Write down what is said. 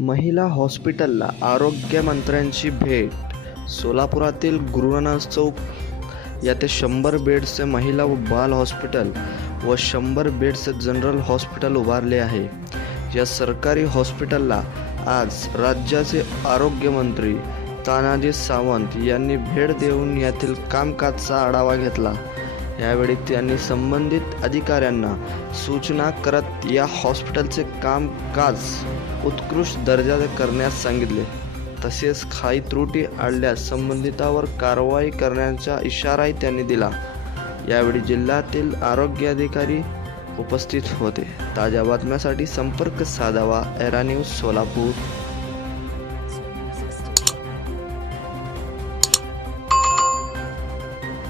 महिला हॉस्पिटलला आरोग्यमंत्र्यांची भेट. सोलापुरातील गुरुनानक चौक येथे 100 बेड्सचे महिला व बाल हॉस्पिटल व 100 बेड्सचे जनरल हॉस्पिटल उभारले आहे. या सरकारी हॉस्पिटलला आज राज्याचे आरोग्यमंत्री तानाजी सावंत यांनी भेट देऊन यातील कामकाजाचा आढावा घेतला. यावेळी त्यांनी संबंधित अधिकाऱ्यांना सूचना करत या हॉस्पिटलचे कामकाज उत्कृष्ट दर्जाचे करण्यास सांगितले. तसेच काही त्रुटी आढळल्यास संबंधितांवर कारवाई करण्याचा इशाराही त्यांनी दिला. यावेळी जिल्ह्यातील आरोग्य अधिकारी उपस्थित होते. ताज्या बातम्यांसाठी संपर्क साधावा. Era news Solapur.